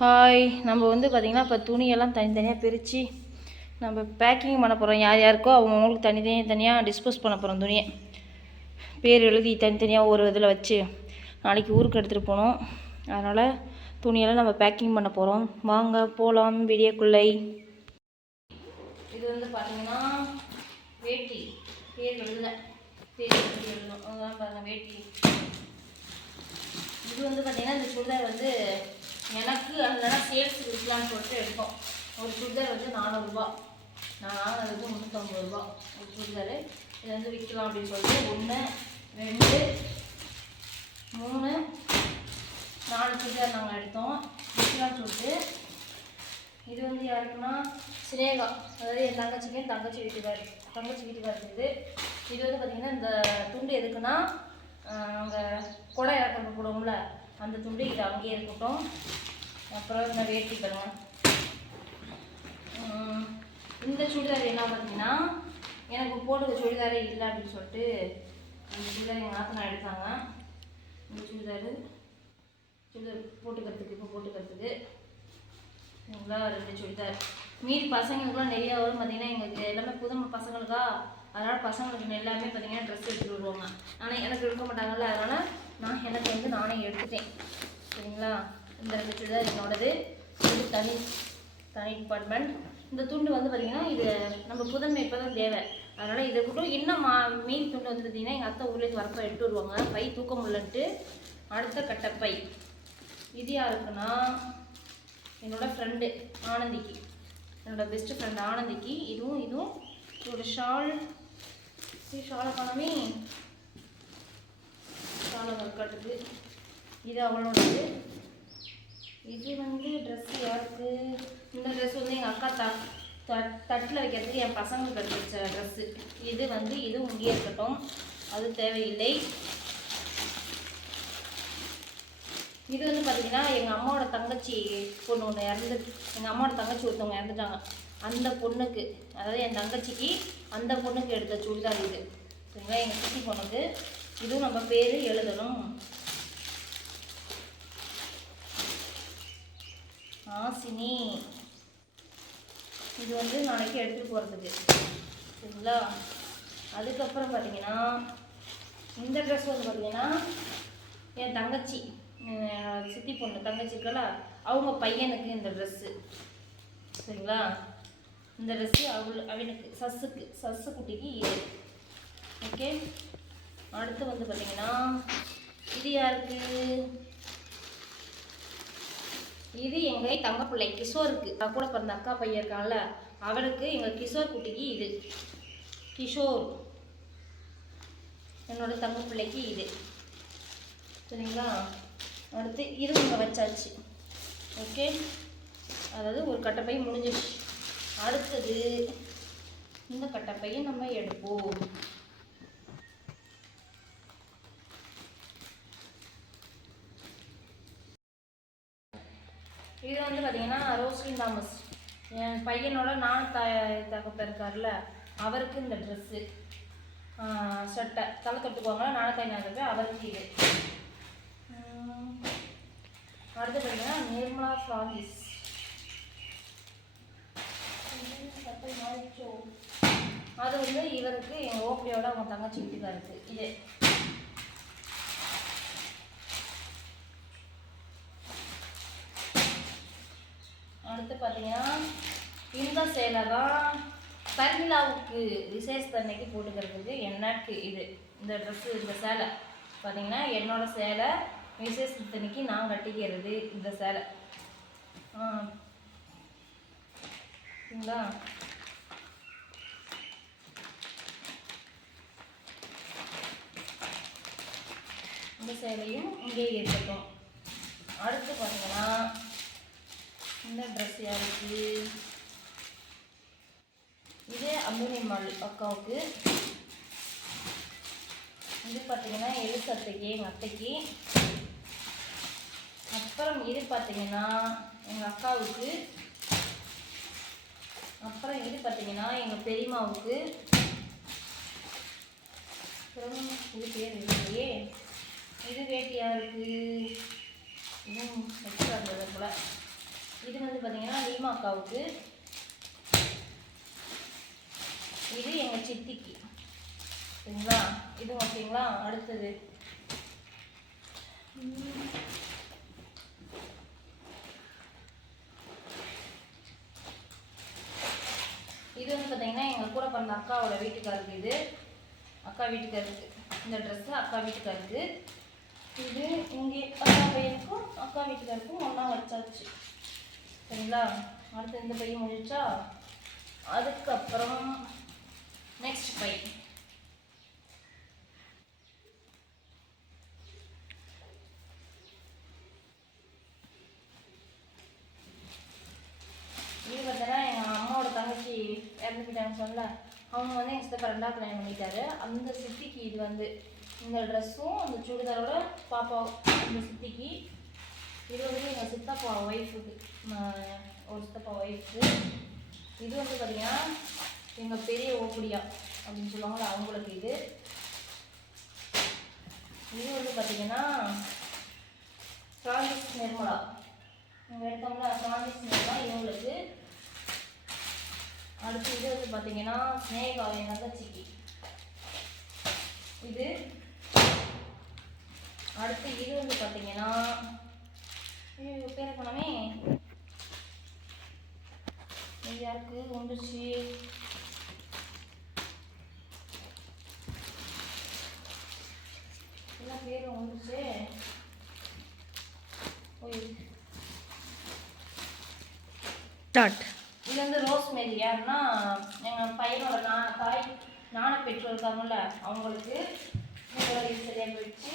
Hi, நம்ம பார்த்திங்கன்னா இப்போ துணியெல்லாம் தனித்தனியாக பிரித்து நம்ம பேக்கிங் பண்ண போகிறோம். யார் யாருக்கோ அவங்களுக்கு தனியாக டிஸ்போஸ் பண்ண போகிறோம். துணியை பேர் எழுதி தனித்தனியாக ஒரு இதில் வச்சு நாளைக்கு ஊருக்கு எடுத்துகிட்டு போகணும். அதனால் துணியெல்லாம் நம்ம பேக்கிங் பண்ண போகிறோம். வாங்க போகலாம் வீடியோக்குள்ளே. இது பார்த்திங்கன்னா வேட்டி பேர் எழுதணும். அதுதான் பாருங்கள் வேட்டி. இது பார்த்திங்கன்னா இந்த சுடிதார் எனக்கு அதனால சேல்ஸ் விற்கலான்னு சொல்லிட்டு எடுத்தோம். ஒரு சுடிதார் 400 ரூபா, நான் வாங்கினது 350 ரூபா ஒரு சுடிதார். இது விற்கலாம் அப்படின்னு சொல்லிட்டு 1 2 3 4 சுடிதார் நாங்கள் எடுத்தோம் விற்கலான்னு சொல்லிட்டு. இது யாருக்குன்னா சினேகா, அதாவது என் தங்கச்சி வீட்டுக்கார் இருக்குது. இது பார்த்திங்கன்னா இந்த துண்டு எதுக்குன்னா அங்கே கொடை இறக்க போடுவோம்ல, அந்த துண்டு இது அங்கேயே இருக்கட்டும். அப்புறம் இந்த வேட்டி பாருங்க. இந்த சுடிதார் என்ன பார்த்தீங்கன்னா எனக்கு போடுற சுடிதாரே இல்லை அப்படின்னு சொல்லிட்டு அந்த சுடிதார் எங்கள் நாத்தனார் எடுத்தாங்க. இந்த சுடிதார் போட்டுக்கிறதுக்கு இவங்களா 2 சுடிதார். மீதி பசங்களுக்குலாம் நிறையா வரும் பார்த்தீங்கன்னா. எங்களுக்கு எல்லாமே புது பசங்களுக்கா, அதனால் பசங்களுக்கு எல்லாமே பார்த்தீங்கன்னா ட்ரெஸ் எடுத்துகிட்டு வருவாங்க. ஆனால் எனக்கு எடுக்க மாட்டாங்கல்ல, அதனால் நான் எனக்கு நானே எடுத்துட்டேன். சரிங்களா, இந்த 2 சுடிதார் என்னோடது. இது தனி டிபார்ட்மெண்ட். இந்த துண்டு பார்த்திங்கன்னா இது நம்ம புதன்மை இப்போ தான் தேவை, அதனால் இதை கூட இன்னும் மீதி துண்டு பார்த்திங்கன்னா எங்கள் அத்தை ஊர்லேருந்து வரப்போ எடுத்து வருவாங்க. பை தூக்க முடியலன்ட்டு அடுத்த கட்டப்பை. இது யாருக்குன்னா என்னோடய ஃப்ரெண்டு ஆனந்திக்கு, என்னோடய பெஸ்ட்டு ஃப்ரெண்ட் ஆனந்திக்கு. இதுவும் இதோட ஷாலை காணாமே, ஷாலை ஒர்க்காட்டுக்கு. இது அவளோடது. இது ட்ரெஸ்ஸு யாருக்கு? இந்த ட்ரெஸ் எங்கள் அக்கா தட்டில் வைக்கிறதுக்கு என் பசங்களுக்கு எடுத்து வச்ச ட்ரெஸ்ஸு. இது இங்கேயே இருக்கட்டும், அது தேவையில்லை. இது பார்த்திங்கன்னா எங்கள் அம்மாவோட தங்கச்சி பொண்ணு ஒன்று எங்கள் அம்மாவோட தங்கச்சி ஒருத்தவங்க இறந்துட்டாங்க. அந்த பொண்ணுக்கு, அதாவது என் தங்கச்சிக்கு அந்த பொண்ணுக்கு எடுத்த சுடிதார் இது. சரிங்களா, எங்கள் சித்தி பொண்ணுக்கு. இதுவும் நம்ம பேர் எழுதணும். ஆசினி. இது நாளைக்கு எடுத்துகிட்டு போகிறதுக்கு. சரிங்களா, அதுக்கப்புறம் பார்த்திங்கன்னா இந்த ட்ரெஸ் பார்த்திங்கன்னா என் தங்கச்சி சித்தி பொண்ணு தங்கச்சி இருக்கல, அவங்க பையனுக்கு இந்த ட்ரெஸ்ஸு. சரிங்களா, இந்த ட்ரெஸ்ஸு அவனுக்கு சஸ்ஸு குட்டிக்கு இது. ஓகே, அடுத்து பார்த்திங்கன்னா இது யாருக்கு? இது எங்கள் தங்க பிள்ளை கிஷோருக்கு, கூட பிறந்த அக்கா பையன் இருக்கான்ல, அவனுக்கு எங்கள் கிஷோர் குட்டிக்கு இது. கிஷோர் என்னோட தங்க பிள்ளைக்கு இது. சரிங்களா, அடுத்து இது இங்கே வச்சாச்சு. ஓகே, அதாவது ஒரு கட்டப்பை முடிஞ்சிடுச்சு. அடுத்தது இந்த கட்டப்பையை நம்ம எடுப்போம். இது பார்த்திங்கன்னா ரோஸ்லின் தாமஸ், என் பையனோட தகப்ப இருக்கார்ல, அவருக்கு இந்த ட்ரெஸ்ஸு சட்டை தலை தொட்டுக்குவாங்களா, நானத்தாய் நகருக்கு, அவருக்கு இது. அடுத்து பார்த்திங்கன்னா நிர்மலா ஃப்ரான்சிஸ். அது இவருக்கு எங்கள் ஓப்பியோட அவங்க தங்கச்சி வீட்டுக்காருக்கு இது. அடுத்து பார்த்திங்கன்னா இந்த சேலை தான் பர்மிளாவுக்கு விசேஷத்தன்னைக்கு போட்டுக்கிறதுக்கு எனக்கு இது. இந்த ட்ரெஸ்ஸு இந்த சேலை பார்த்திங்கன்னா என்னோடய சேலை, விசேஷத்தன்னைக்கு நான் கட்டிக்கிறது இந்த சேலை. சரிங்களா, இந்த சேலையும் இங்கே இருக்கட்டும். அடுத்து பார்த்திங்கன்னா இந்த ட்ரெஸ் யாருக்கு? இது அம்புனிமாள் அக்காவுக்கு. இது பார்த்திங்கன்னா எழுத்தத்தைக்கு, எங்கள் அத்தைக்கு. அப்புறம் இது பார்த்திங்கன்னா எங்கள் அக்காவுக்கு. அப்புறம் இது பார்த்திங்கன்னா எங்கள் பெரியம்மாவுக்கு. அப்புறம் இது பேர் இல்லையே, இது வேட்டியாக இருக்குது. இதுவும் எக்ஸ்ட்ரா இருந்தது போல். இது வந்து பார்த்தீங்கன்னா லீமா அக்காவுக்கு, இது எங்கள் சித்திக்கு. சரிங்களா, இது ஓகேங்களா. அடுத்தது இது வந்து பார்த்தீங்கன்னா எங்கள் கூட பிறந்த அக்காவோட வீட்டுக்காருக்கு. இது அக்கா வீட்டுக்காருக்கு இந்த ட்ரெஸ்ஸு அக்கா வீட்டுக்காருக்கு. இது இங்கே அக்கா பையனுக்கும் அக்கா வீட்டுக்காருக்கும் ஒன்றா வச்சாச்சு. சரிங்களா, அடுத்து இந்த பையன் முடிச்சா. அதுக்கப்புறம் நெக்ஸ்ட் பை. இது பார்த்தீங்கன்னா எங்கள் அம்மாவோட தங்கச்சி இறந்துக்கிட்டாங்க சொன்னல, அவங்க வந்து எங்கள் சித்தப்பா 2ஆவது கல்யாணம் பண்ணிட்டாரு. அந்த சித்திக்கு இது வந்து இந்த ட்ரெஸ்ஸும் அந்த சுடிதாரோட பாப்பா இந்த சித்திக்கு. இது வந்து எங்கள் சித்தப்பா ஒய்ஃபுக்கு, ஒரு சித்தப்பா ஒய்ஃபு. இது வந்து பார்த்தீங்கன்னா எங்கள் பெரிய ஓப்படியா அப்படின்னு சொல்லுவாங்க அவங்களுக்கு. இது இது வந்து பார்த்தீங்கன்னா பிரான்சிஸ் நிர்மலா, நாங்கள் எடுத்தோம்னா பிரான்சிஸ் நிர்மலா இவங்களுக்கு. அடுத்து இது வந்து பார்த்தீங்கன்னா ஸ்னேகா என் தங்கச்சிக்கு. இது அடுத்து இது வந்து பார்த்தீங்கன்னா பேர் பண்ணாமே இது யாருக்கு வந்துச்சு, எல்லாம் பேரும் வந்துச்சு. இது வந்து ரோஸ்மேரி. யாருன்னா எங்கள் பையனோட நான பெற்றோர் இருக்காங்கல்ல அவங்களுக்கு சரியாக போயிடுச்சு.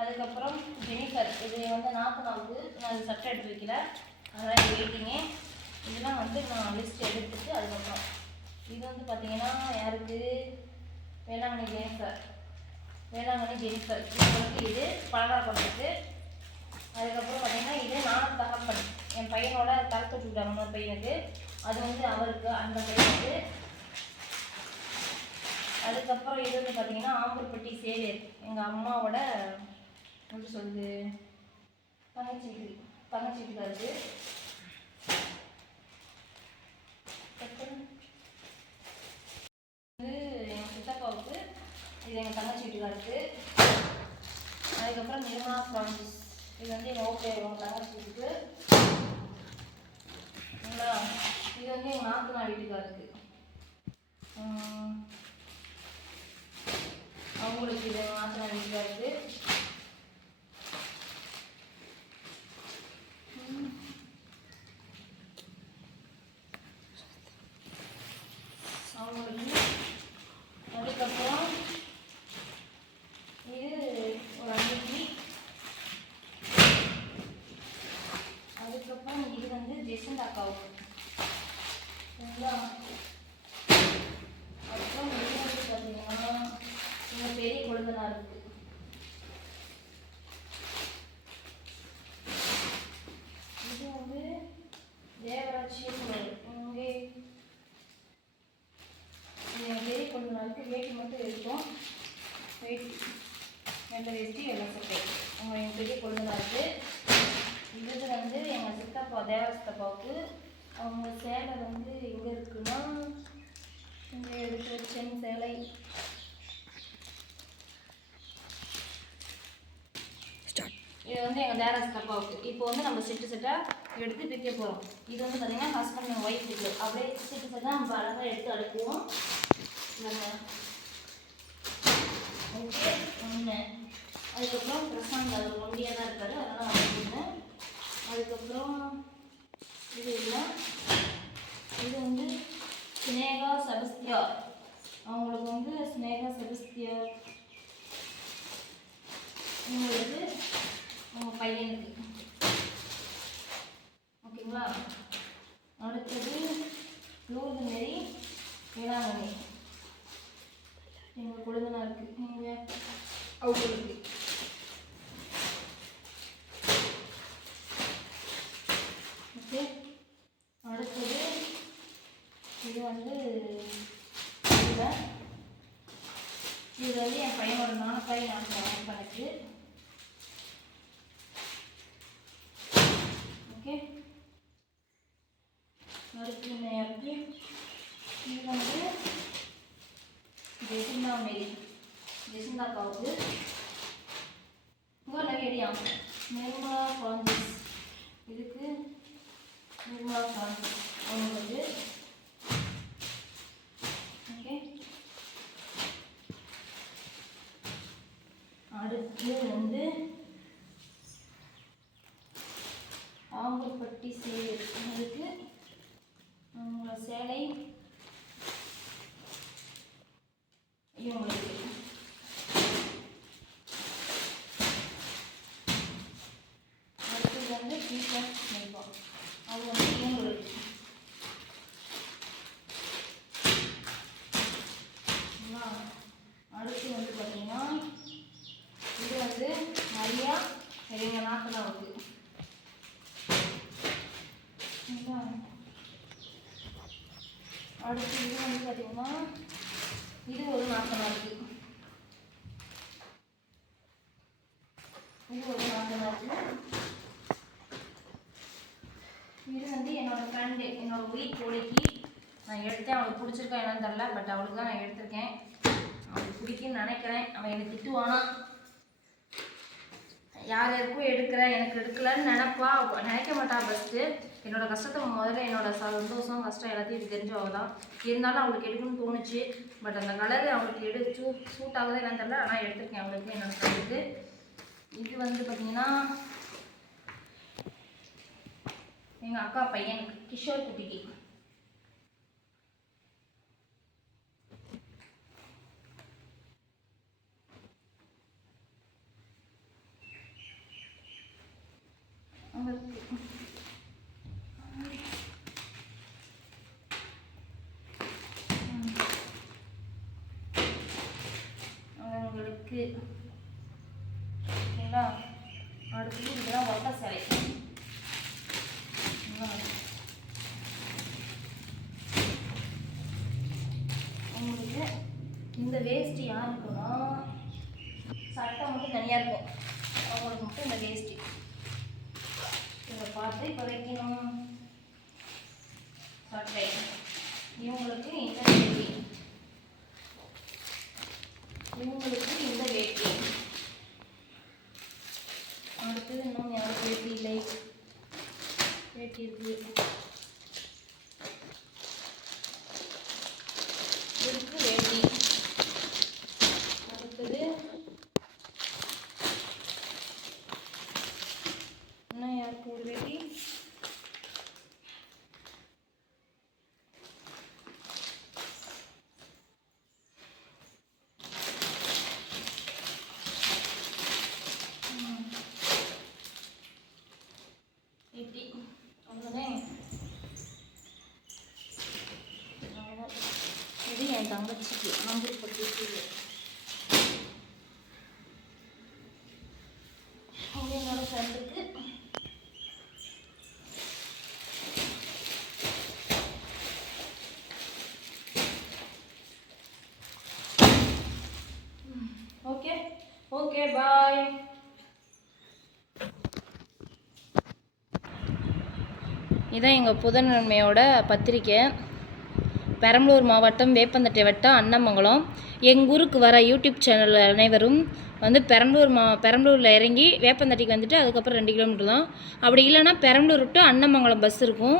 அதுக்கப்புறம் ஜெனிஃபர், இது வந்து நாத்தனாவுக்கு. நான் சட்டை எடுத்து வைக்கல, அதெல்லாம் வெயிட்டிங்க. இதெல்லாம் வந்து நான் லிஸ்ட் எடுத்துட்டு அதுக்கப்புறம் இது வந்து பார்த்தீங்கன்னா யாருக்கு, வேளாங்கண்ணி ஜெனிஃபர் இவங்களுக்கு. இது பலகாரப்படுறதுக்கு. அதுக்கப்புறம் பார்த்தீங்கன்னா இது நானும் தகப்பன், என் பையனோட தடுத்து விட்டுட்டாங்க பையனுக்கு, அது வந்து அவருக்கு அந்த பையனுக்கு. அதுக்கப்புறம் இது வந்து பார்த்தீங்கன்னா ஆம்பூர்பட்டி சேவியர், எங்கள் அம்மாவோட எப்படி சொல்லுது தங்கச்சி வீட்டுக்காருக்கு. இது எங்கள் சித்தப்பாவுக்கு, இது எங்கள் தங்கச்சி வீட்டுக்காருக்கு. அதுக்கப்புறம் நிர்மலா பிரான்சிஸ், இது வந்து எங்கள் உங்கள் தங்கச்சி வீட்டுக்கு. இது வந்து எங்கள் நாத்தனா வீட்டுக்காருக்கு அவங்களுக்கு. இது எங்கள் நாத்தனா வீட்டுக்காருக்கு. அவங்களுக்கு. அதுக்கப்புறம் இது ஒரு அன்னைக்கு. அதுக்கப்புறம் இது வந்து ஜெசந்த் அக்காவுக்கு. சரிங்களா, அப்புறம் இது வந்து பார்த்தீங்கன்னா எங்கள் பெரிய கொழுந்தனாருக்கு. இது வந்து தேவராட்சி இங்கே எங்கள் பெரிய கொழுந்தனாருக்கு வேட்டி மட்டும் இருக்கும். வேட்டி வெள்ளை வேஷ்டி வெள்ளை சட்டை எங்கள் பெரிய கொழுந்தனாருக்கு. இது வந்து எங்கள் சித்தப்பா தேவ சித்தப்பாவுக்கு. அவங்க சேலை வந்து எங்கே இருக்குன்னா இங்கே எடுத்து வச்சேன் சேலை. இது வந்து எங்கள் தேவ சித்தப்பாவுக்கு. இப்போ வந்து நம்ம செட்டாக எடுத்து பிக்க போகிறோம். இது வந்து பார்த்தீங்கன்னா ஹஸ்பண்ட் அண்ட் ஒய்ஃப் இருக்கு. அப்படியே செட்டாக நம்ம அழகாக எடுத்து அடுக்குவோம். ஓகே ஒன்று. அதுக்கப்புறம் பிரசாந்த் அவர் ஒண்டியாக தான் இருக்காரு, அதெல்லாம் வாங்கிக்கோங்க. அதுக்கப்புறம் இது இல்லை, இது வந்து ஸ்னேகா செபஸ்தியார், அவங்களுக்கு வந்து ஸ்னேகா செபஸ்தியார் இவங்களுக்கு அவங்க பையனுக்கு. ஓகேங்களா, அடுத்தது லூர்து மேரி வேளாங்கண்ணி எங்கள் கொழுந்தனாருக்கு எங்கள் அவங்களுக்கு. ஓகே, அடுத்தது இது வந்து இது வந்து என் பையனோட நானக்காய் நான் பண்ணிட்டு. இது வந்து ஜெசிந்தா மேரி, ஜெசிந்தாக்காவுக்கு. இங்கே நகையடியா நிர்மலா ஃப்ரான்சிஸ், இதுக்கு நிர்மலா ஃப்ரான்சிஸ் அவங்களுக்கு. ஓகே, அடுத்து வந்து ஆம்பல்பட்டி சேலை, அதுக்கு அவங்கள சேலை இவங்களுக்கு. அடுத்தது வந்து டீச்சர் நெய்வா, அது வந்து இவங்களுக்கு. அடுத்து வந்து பார்த்தீங்கன்னா இது வந்து நிறையா எங்கள் நாத்தனாவுக்கு. அடுத்து இது வந்து பார்த்தீங்கன்னா இது ஒரு நாத்தனாருக்கு, இது ஒரு நாத்தனாருக்கு. இது வந்து என்னோட ஃப்ரெண்டு, என்னோட உயிர் தோழிக்கு நான் எடுத்தேன். அவளுக்கு பிடிச்சிருக்கா என்னன்னு தெரில, பட் அவளுக்கு தான் நான் எடுத்திருக்கேன். அவளுக்கு பிடிக்குன்னு நினைக்கிறேன். அவன் எனக்கு திட்டுவானா, யார் யாருக்கும் எடுக்கிறேன் எனக்கு எடுக்கலன்னு நினைப்பா, நினைக்க மாட்டா. ஃபஸ்ட்டு என்னோடய கஷ்டத்தை முதல்ல, என்னோட சந்தோஷம் கஷ்டம் எல்லாத்தையும் தெரிஞ்சவங்க தான். இருந்தாலும் அவளுக்கு எடுக்கணும்னு தோணுச்சு. பட் அந்த கலரு அவளுக்கு சூட் ஆகுது என்னன்னு தெரியல. ஆனால் எடுத்திருக்கேன் அவளுக்கு, என்னோட ஃப்ரெண்டுக்கு. இது வந்து பார்த்தீங்கன்னா எங்கள் அக்கா பையனுக்கு, கிஷோர் குட்டிக்கு. அவங்களுக்கு ஓகேங்களா. அடுத்து இதெல்லாம் ஒட்ட சேலை. அவங்களுக்கு இந்த வேஷ்டி யாருக்குன்னா, சட்டை மட்டும் தனியாக இருக்கும், அவங்களுக்கு மட்டும் இந்த வேஷ்டி. இதை பார்த்து இப்போ வைக்கணும். சட்டை இவங்களுக்கு இந்த வேட்டி, இவங்களுக்கு இந்த வேட்டி. அடுத்தது இன்னும் யாரும் வேட்டி இல்லை, வேட்டி இருக்கு. இதுக்கு வேட்டி. அடுத்தது இன்னும் யாருக்கு ஒரு வேட்டி. வேட்டி அவ்வளோதான். இது என் தங்கச்சிக்கு ஆம்பூர்பட்டி இது. என்னோட ஃப்ரெண்டுக்கு ஓகே ஓகே பாய். இதான் எங்கள் புதன்மையோட பத்திரிக்கை. பெரம்பலூர் மாவட்டம் வேப்பந்தட்டை வட்டம் அன்னமங்கலம். எங்கள் ஊருக்கு வர யூடியூப் சேனல் அனைவரும் வந்து பெரம்பலூரில் இறங்கி வேப்பந்தட்டிக்கு வந்துட்டு அதுக்கப்புறம் 2 கிலோமீட்டர் தான். அப்படி இல்லைன்னா பெரம்பலூர் விட்டு அன்னமங்கலம் பஸ் இருக்கும்.